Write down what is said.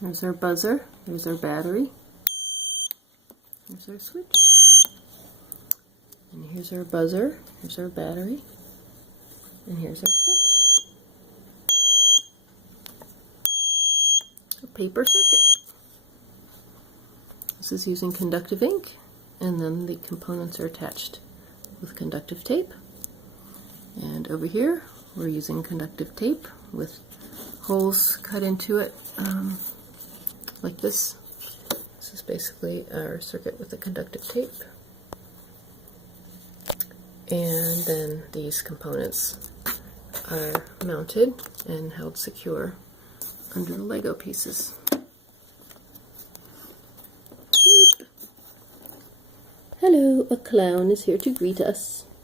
There's our buzzer, there's our battery, here's our switch, and here's our buzzer, here's our battery, and here's our switch. A paper circuit. This is using conductive ink, and then the components are attached with conductive tape. And over here we're using conductive tape with holes cut into it like this. This is basically our circuit with the conductive tape. And then these components are mounted and held secure under the Lego pieces. Beep. Hello, a clown is here to greet us.